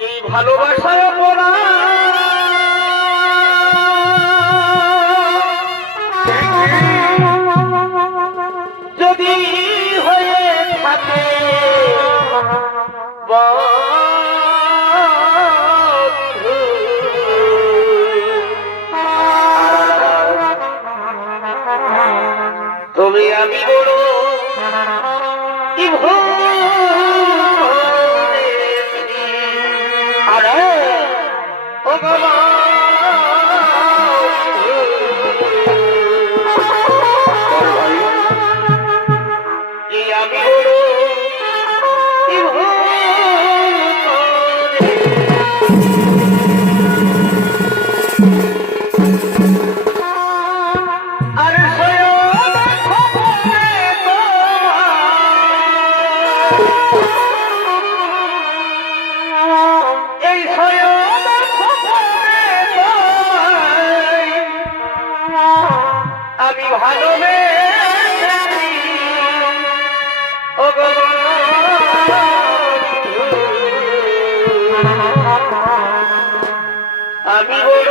এই ভালোবাসায় পড়া যদি হয়ে থাকে বন্ধু, তবে আমি বড় কি আমি ভালোবেসেছি ও গো আমি বড়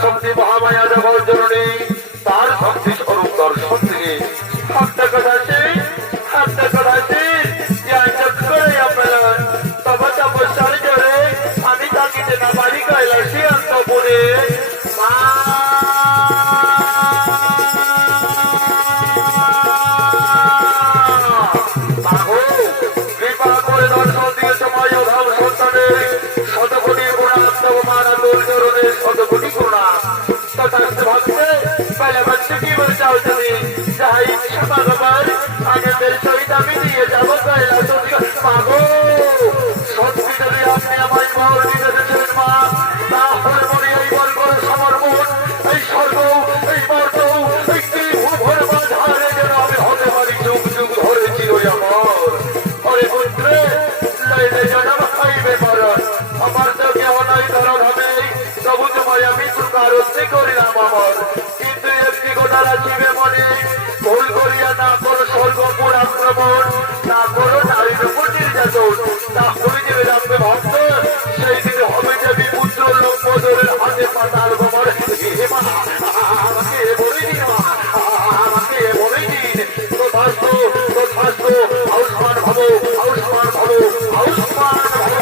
শক্তি মহামায়া জগৎ জননী তার শক্তি স্বরূপ দর্শন দিয়ে হাতটা কাটাচ্ছে আপনারা তবে তপস্যার জোরে আমি তাকিতে না বাড়ি কৈলাসী অন্তপুরে মা কৃপা করে দর্শন দিয়ে সময় ধাম সন্তানের শতকোটি গুণাত্মমানন্দর চরণের শতকোটি গুণা তথা ভাবছে पहले बच्चे की बच्चा होती जहाँ इच्छा भगवान आगे मेरे सहित আমি দিয়ে যাব কৈলাস মাগো সত্যি যদি আপনি আমার বর দিতে দেন মা তাহলে মনে এই বল করে সমর্পণ এই স্বর্গ এই মর্ত এই ত্রিভুবন বাধারে যেন আমি হতে পারি যুগ যুগ ধরে চিরই আমার হরে পুত্রে লইলে জনম খাইবে মরণ আমার তো কেহ নাই ধরন হবে তবু তোমায় আমি স্বীকারোক্তি করিলাম আমার কিন্তু একটি কথা রাখিবে মনে ভুল করিয়া না করো স্বর্গপুর আক্রমণ না করো নারীর উপর নির্যাতন তাহলে যে রাখবে ভক্ত সেই দিনে হবে যে বিপুত্র লোক বদলের হাতে পাতার গোবর আমাকে বলে দিন আমাকে বলে দিন তথাস্ত আউসমান ভাবো আউসমান ভাবো আউসমান ভাবো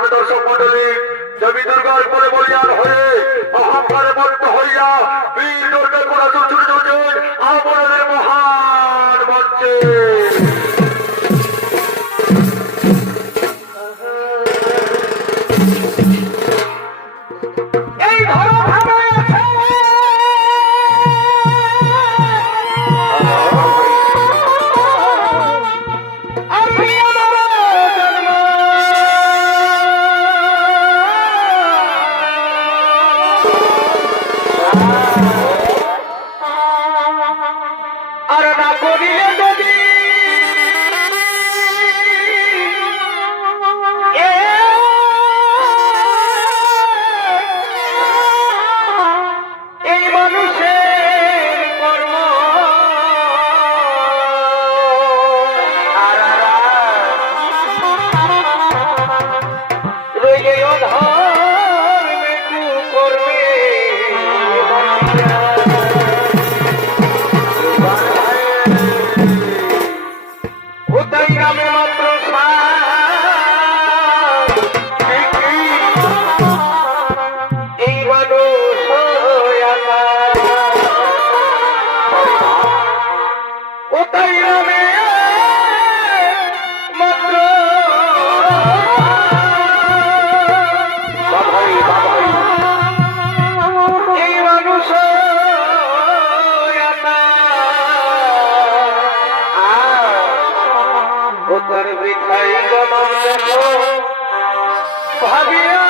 মহামান্য দর্শক মন্ডলী, দেবী দুর্গার পরে বলিয়ান হয়ে অহংকারে বদ্ধ হইয়া বীর দুর্গা কোরাসুর ছুটে চলছেন আপনাদের মহান মঞ্চে। এই ধরো ভাবে আছে আমি আমার জন্ম আর না করিলে যদি এই মানুষের কর্ম রইলে অধর্মে কুকর্মে ওটাই নামে মাত্র এই মানুষ ওটাই নামে মাত্র এই মানুষ ওটার বৃথাই গণম দেখো ভাবিয়া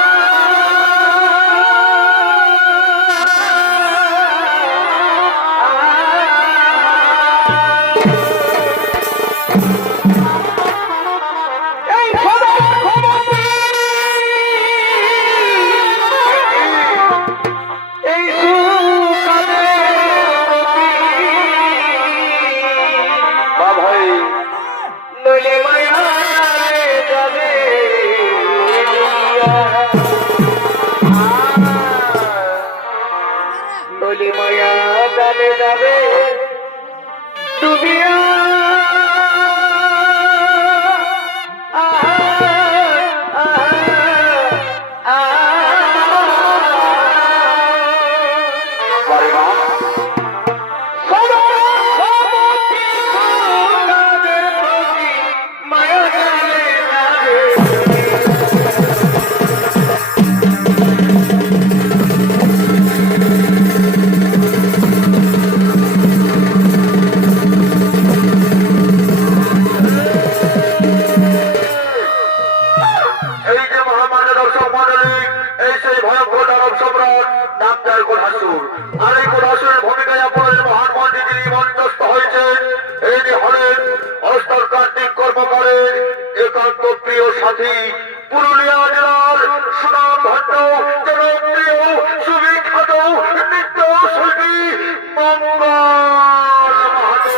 এই সদা ক্ষমতি এই সুকালে ভাই নইলে মায়া যাবে নইলে মায়া জালে যাবে ডুবিয়া মায়া জালে যাবে এই যে মহামান্য দর্শক মন্ডলী, এই সেই ভয়ঙ্কর দানব সম্রাট নাম যার কোঠাসুর। আর এই কোঠাসুরের ভূমিকায় আপনাদের মহান মন্ত্রী যিনি মঞ্চস্থ হয়েছেন, ইনি হলেন অস্তর কার্তিক কর্মকারের একান্ত প্রিয় সাথী, পুরুলিয়া জেলার সুনামধন্য জনপ্রিয় সুবিখ্যাত নৃত্য শিল্পী মঙ্গল মাহাতো।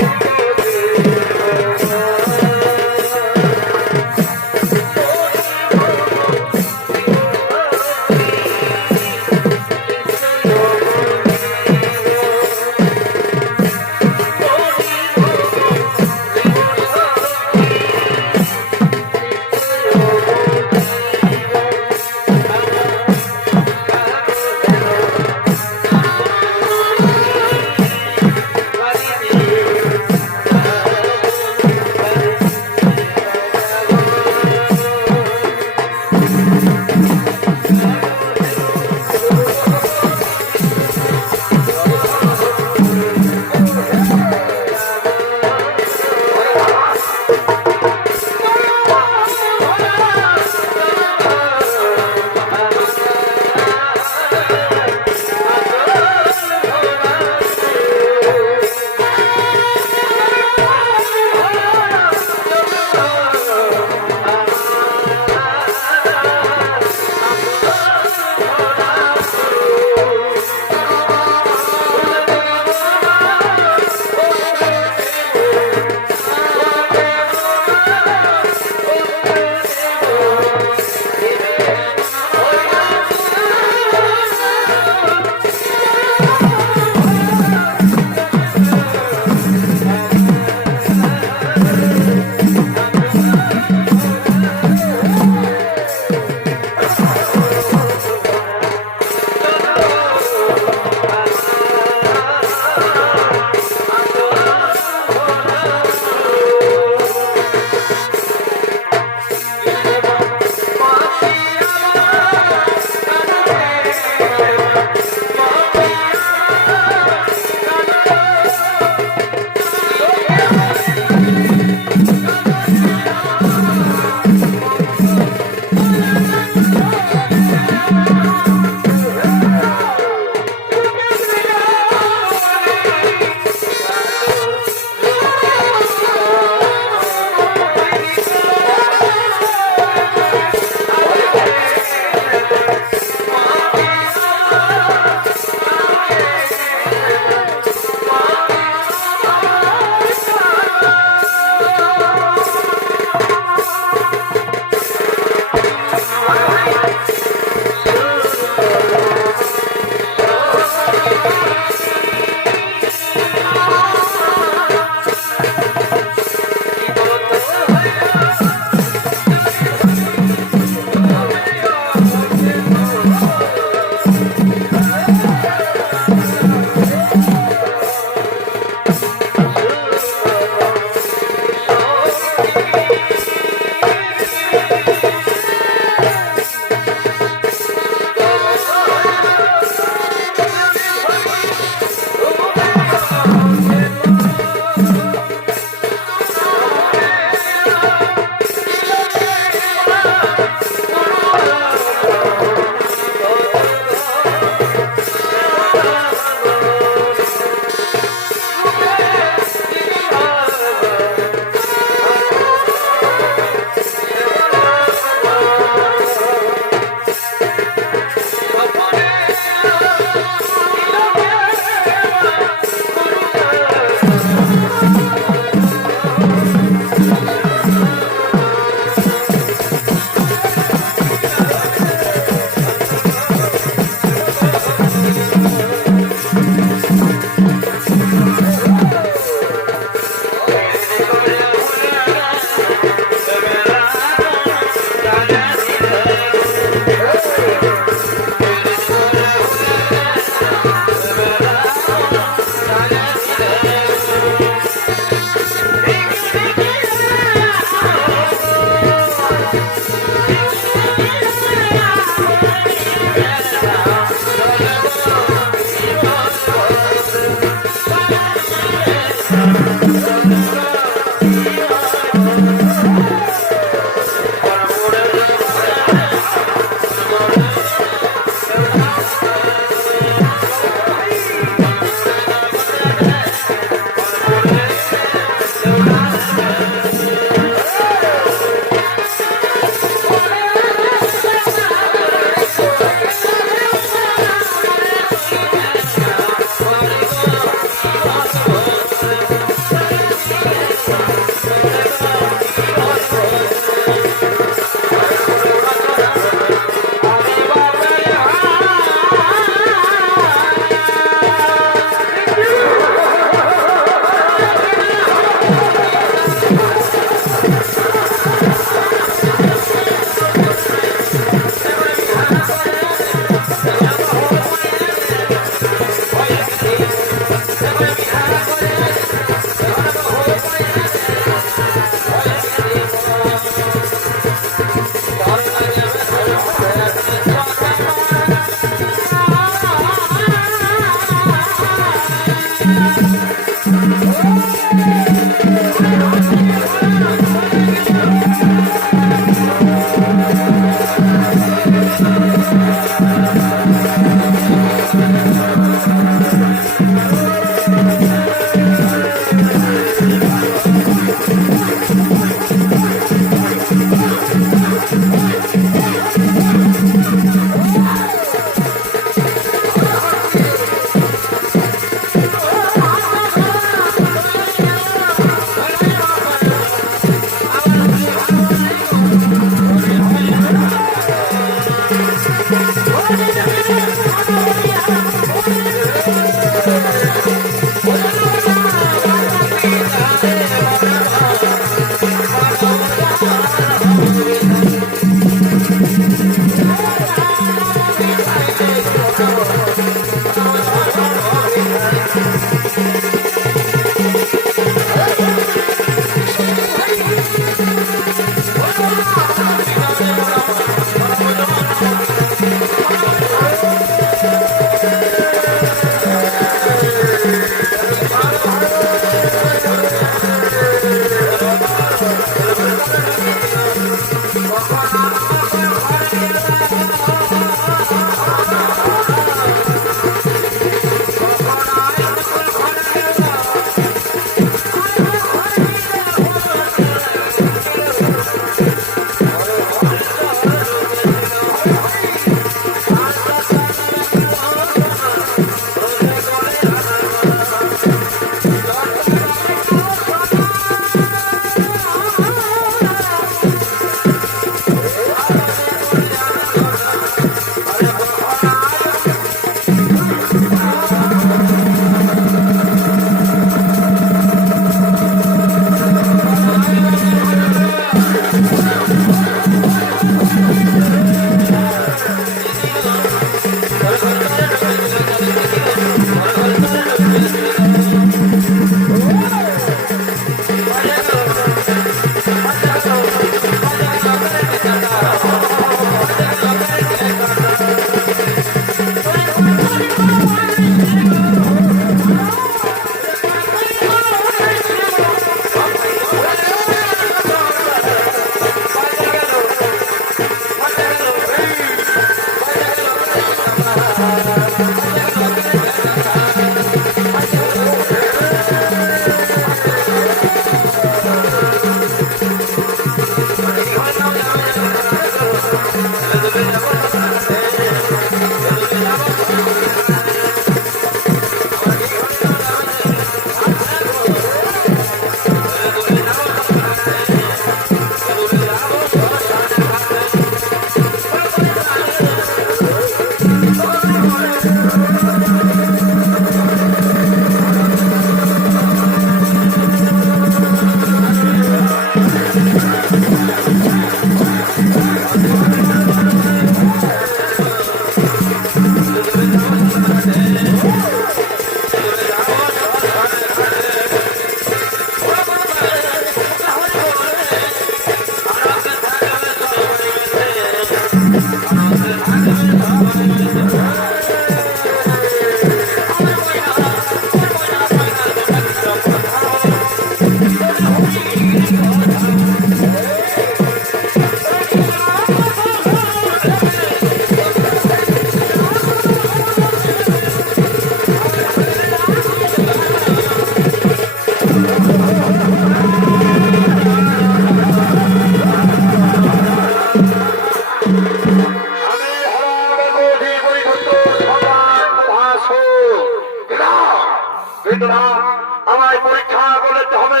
আমায় পরীক্ষা করতে হবে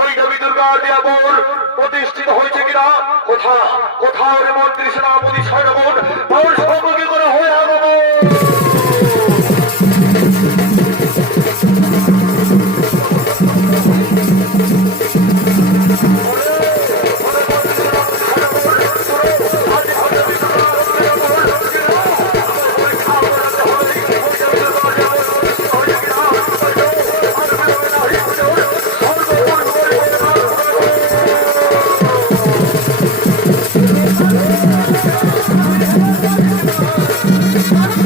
ওই দেবী দুর্গা দেবর প্রতিষ্ঠিত হয়েছে কিনা কোথাও মন্ত্রী সেনাপতি সৈন্যগণ ওর সম্মুখী করে হয়ে আগমন। Thank you.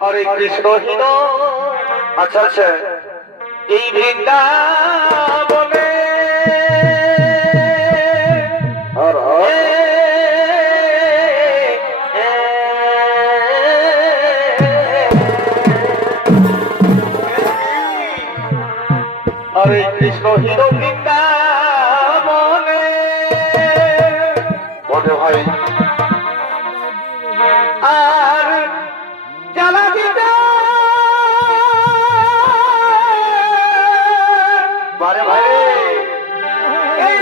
হরে কৃষ্ণ হিন আচ্ছা আচ্ছা এই বৃন্দাবনে হরে কৃষ্ণ হিন বৃন্দাবনে বলে ভাই আর জ্বালা দিতে বারে ভাই এই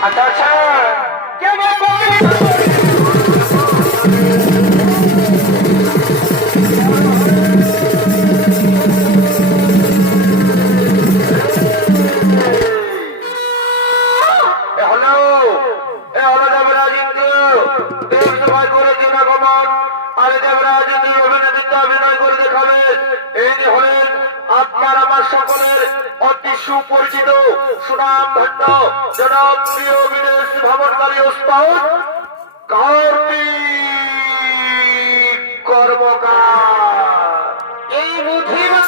আচ্ছা আচ্ছা কেমন সুপরিচিত সুনামধন্য জনপ্রিয় বিদেশ ভ্রমণকারী ওস্তাদ কার্তিক কর্মকার। এই বুদ্ধিমান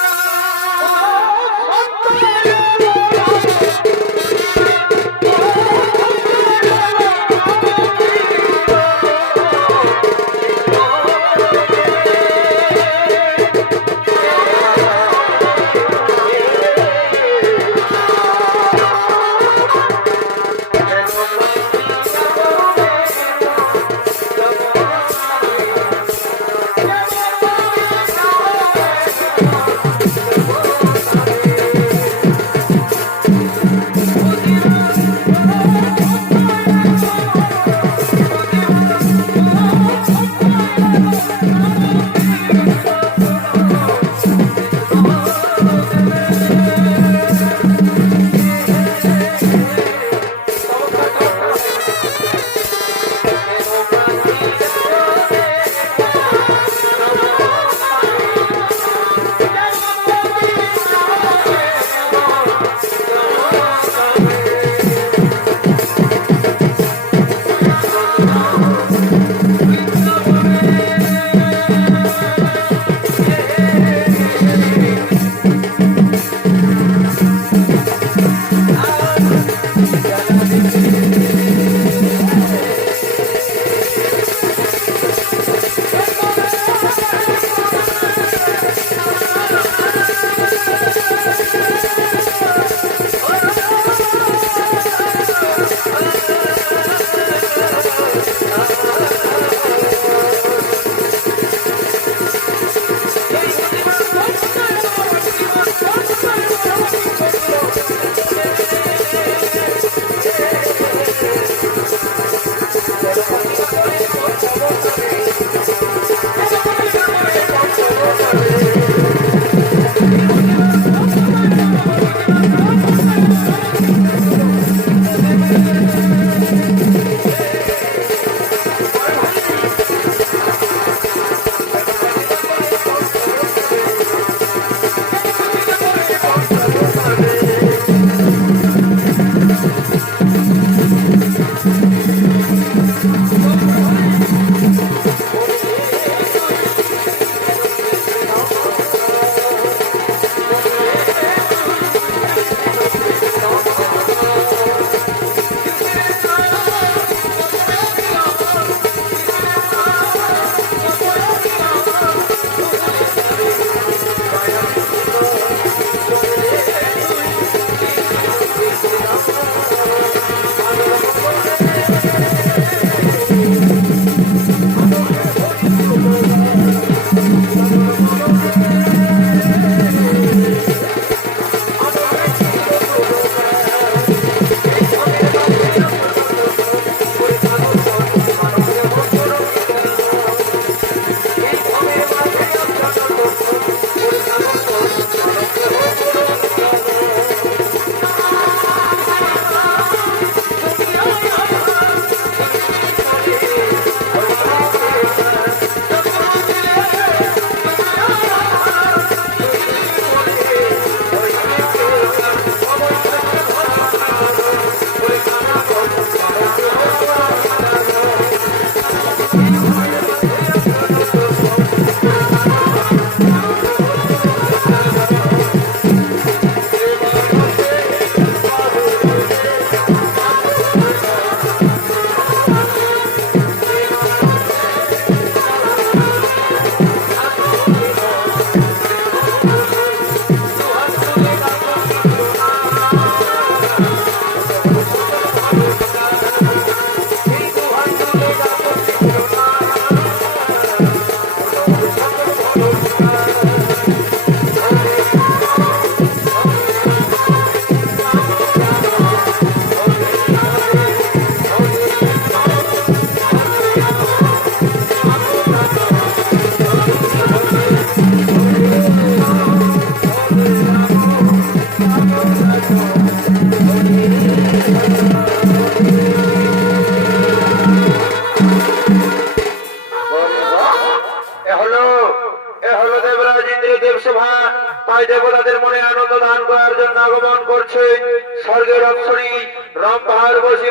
রম্ভার বসি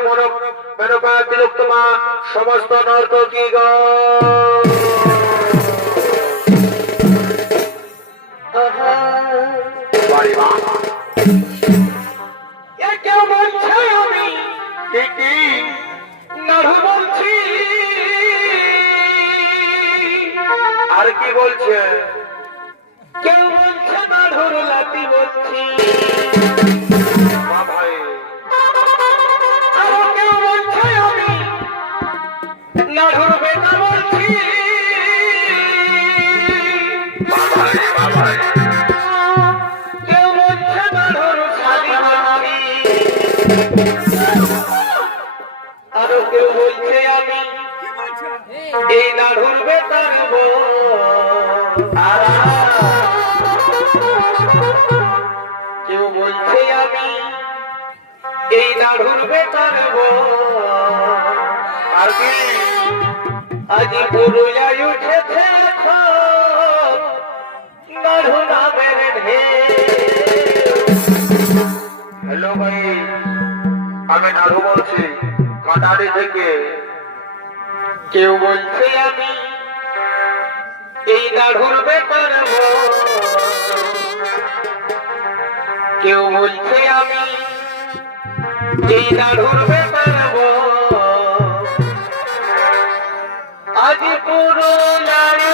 মেনকা তিলোত্তমা সমস্ত নর্তকী বাড়ি মা কেউ বলছে আমি কি নাড়ু বলছি, আর কি বলছে কেউ বলছে নাড়ুর লাতি বলছি, মা ভাই আরো কেউ বলছে আমি নাড়ুর বেটা বলছি, মা ভাই মা ভাই কেউ বলছে নাড়ুর শালি আমি, আরো কেউ বলছে আমি এই নাড়ুর বেটার বউ। কেউ বলছে আমি এই নাড়ুর বেটার বউ। আর কি আজ পুরুলিয়ায় উঠেছে এখন নাড়ু নামের ঢেউ। হ্যালো ভাই আমি নাড়ু বলছি কাটারি থেকে কেউ বলছে আমি এই নাড়ুর বেটার বউ। কেউ বলছে আমি এই নাড়ুর বেটার বউ। আজ পুরুলিয়ায়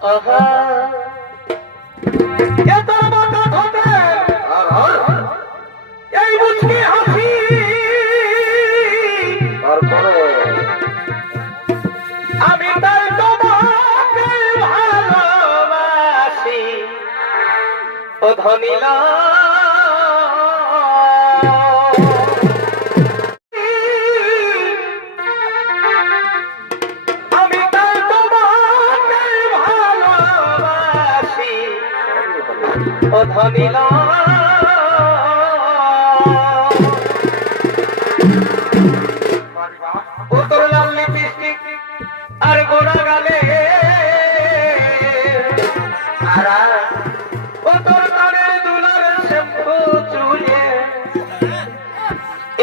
আহা এ তোর মাথা ধোতে এই মুচকি হাসি তারপরে আমি তাই তোমাকে ভালোবাসি ও ধনীলা আমি তাই তোমাকে ভালোবাসি ও ধনীলা ও তোর লাল লিপস্টিক আর গোড়া গালে ও তোর কানের দুলার শ্যাম্পু চুলে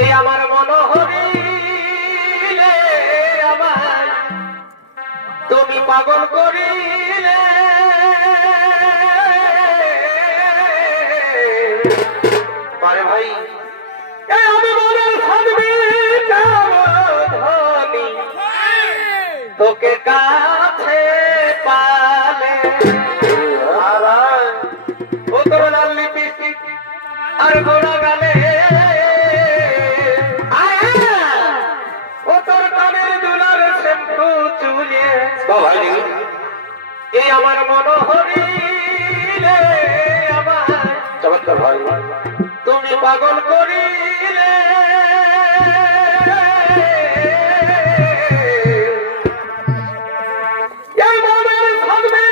এই আমার মনোহরিলে আমার তুমি পাগল করিলে পারে ভাই এই আমি মনের থাকবি ধনী তোকে কাছে পালে ও তোর লাল লিপস্টিক আর গোড়া গালে ও তোর কানের দুলার শ্যাম্পু চুলে এই আমার মনোহরিলে আমার চমৎকার ভাই তুমি পাগল করিলে এই মনের থাকবে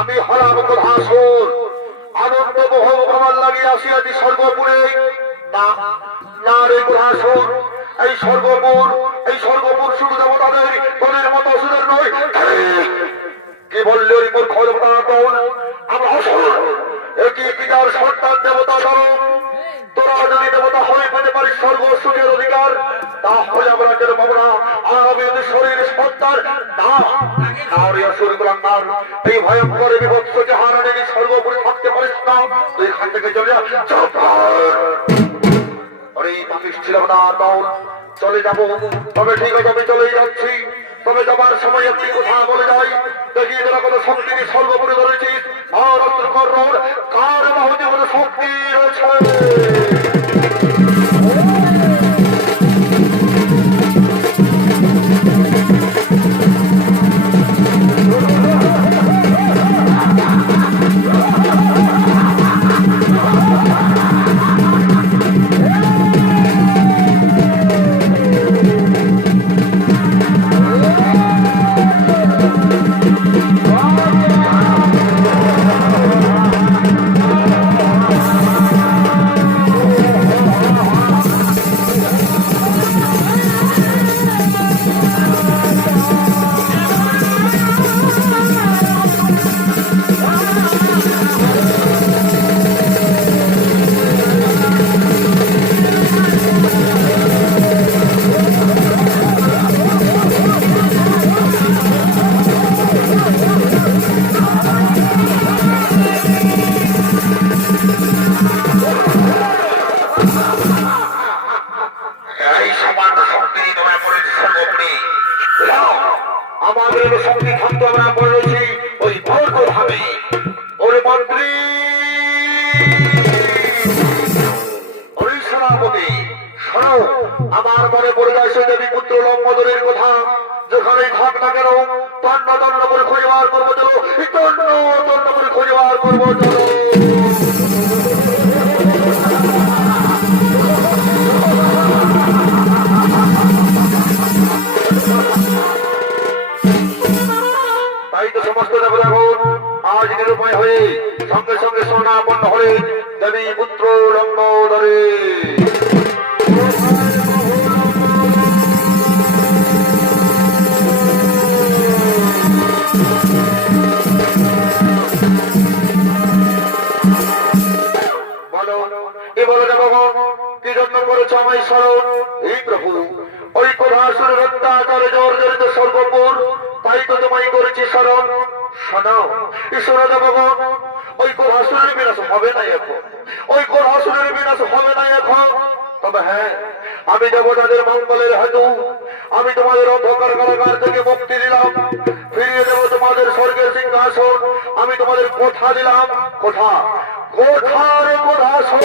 আমি হলাম কোধাসুর আনন্দ বহু ভ্রমণ লাগিয়ে আসিয়াছি স্বর্গপুরে না না রে কোধাসুর এই স্বর্গপুর শুধু দেবতাদের তোদের মতো অসুরের নয় কি বললি ওই মূর্খ দেবতা আমরা অসুর একই পিতার সন্তান দেবতা ধরো তোরা যদি দেবতা হয়ে পেতে পারিস স্বর্গ সুখের অধিকার তাহলে আমরা কেন পাবো না আর আমি যদি শরীর সন্তান না এই ভয়ঙ্কর বিভৎসকে হারানে স্বর্গপুরে থাকতে পারিস না তুই এখান থেকে চলে যা ছিলাম না তখন চলে যাবো তবে ঠিক আছে আমি চলেই যাচ্ছি তবে যাবার সময় একটি কথা বলে যাই দেখি তোরা কত শক্তি স্বর্গপুরে ধরেছিস আর কার বাহুতে কত শক্তি রয়েছে আমাদের শক্তি থাকতো আমরা বলেছি ওই বর্গ ভাবে ওরে মন্ত্রী ওই সেনাপতি শোনো আমার মনে পড়ে যায় সে দেবী পুত্র লম্বদরের কথা যেখানে থাক না কেন তন্ন তন্ন করে খুঁজে বার করবো চলো তন্ন তন্ন করে খুঁজে বার করবো চলো তাই তো সমস্ত দেবতাগণ আজ নিরুপায় হয়ে সঙ্গে সঙ্গে শরণাপন্ন হলে দেবী পুত্র লম্বদরে এবারে দেবগণ কি জন্য করেছ আমায় স্মরণ এই প্রভু ওই কোধাসুরের অত্যাচারে জর্জরিত স্বর্গপুর তাই তো তোমায় করেছি স্মরণ শোনো ঈশ্বর দেবগণ ওই কোধাসুরের বিনাশ হবে না এখন ওই কোধাসুরের বিনাশ হবে না এখন তবে হ্যাঁ আমি দেবতাদের মঙ্গলের হেতু আমি তোমাদের অন্ধকার কারাগার থেকে মুক্তি দিলাম ফিরিয়ে দেবো তোমাদের স্বর্গের সিংহাসন আমি তোমাদের কথা দিলাম কথা কোথার কোধাসন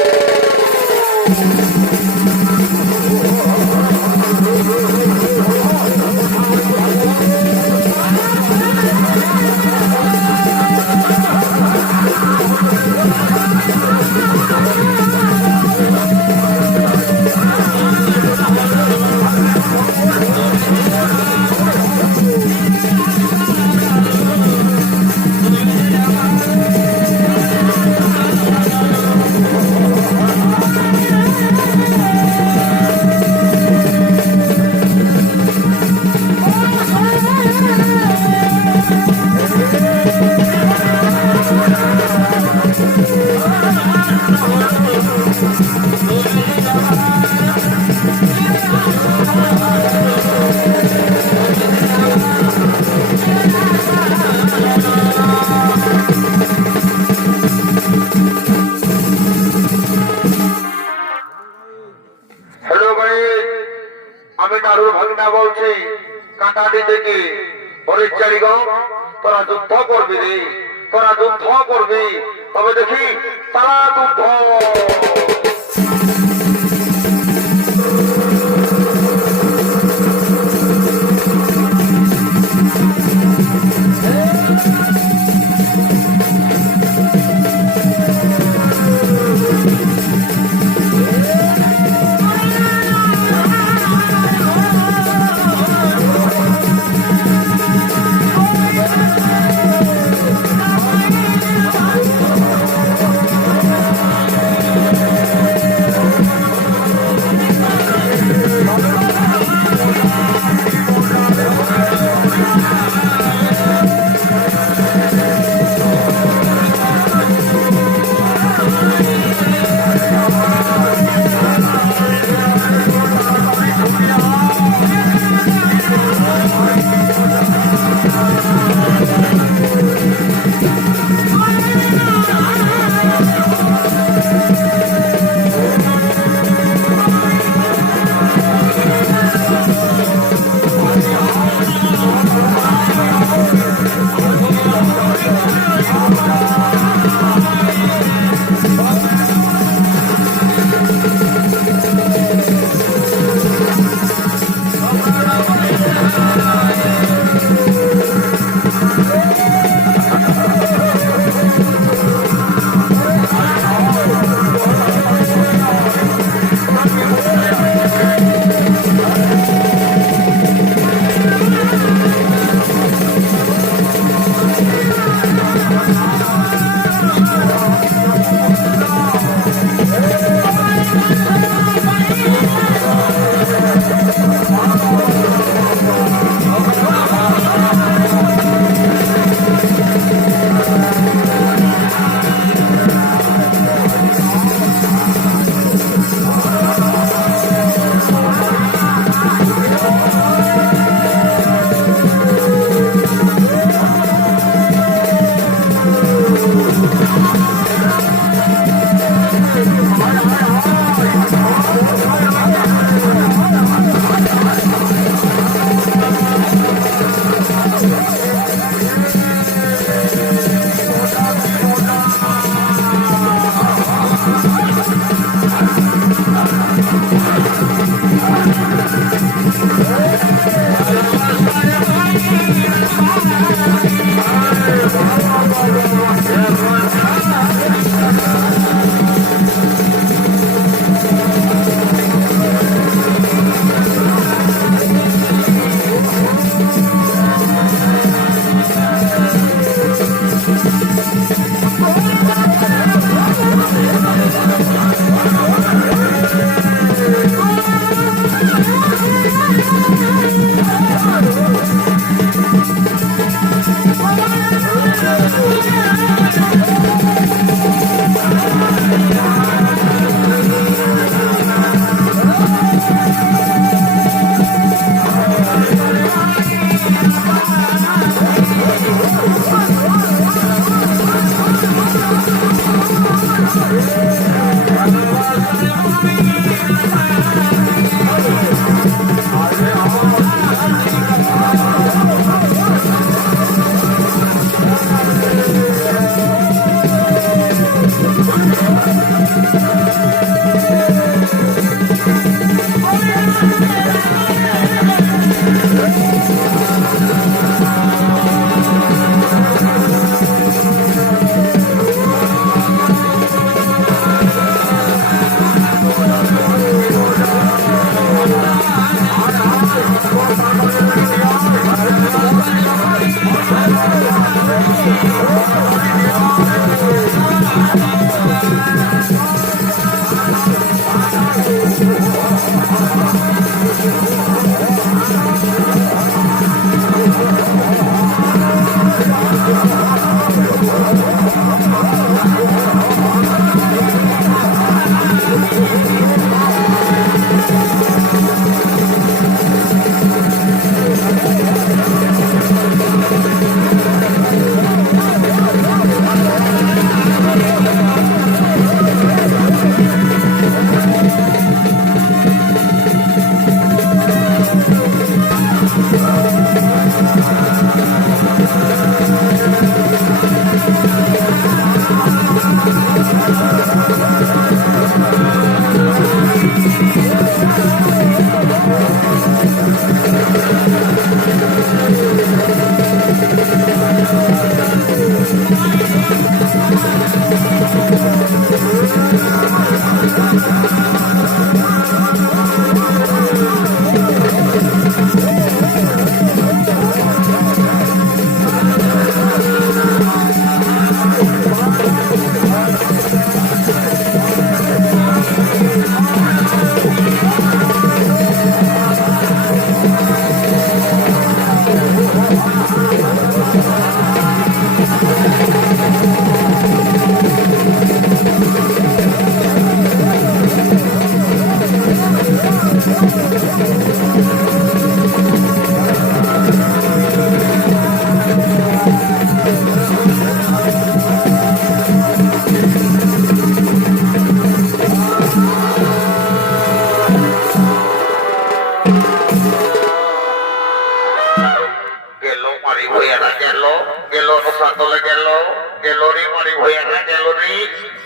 আমি নাড়ুর ভাগনা বলছি কাটাটি থেকে হরিচারিগঞ্জ তোরা যুদ্ধ করবি রে তোরা যুদ্ধ করবি তবে দেখি তারা যুদ্ধ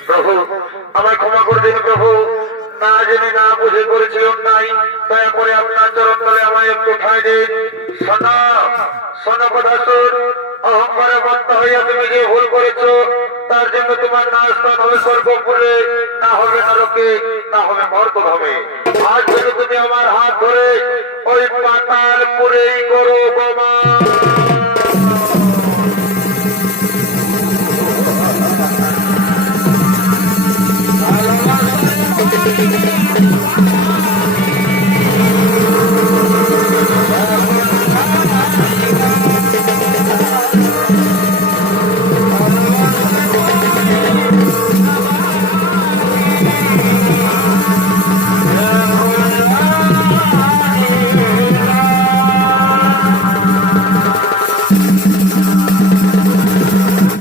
প্রভু আমায় ক্ষমা করে দিন প্রভু, না জেনে না বুঝে করেছি অন্যায়, দয়া করে আপনার চরণ তলে আমায় একটু ঠাঁই দিন। শোনো শোনো কথা শুন, অহংকারে বদ্ধ হইয়া তুমি যে ভুল করেছো তার জন্য তোমার না স্থান হবে স্বর্গপুরে, না হবে নরকে, না হবে মর্তধামে। আজ যদি তুমি আমার হাত ধরে ওই পাতালপুরেই করো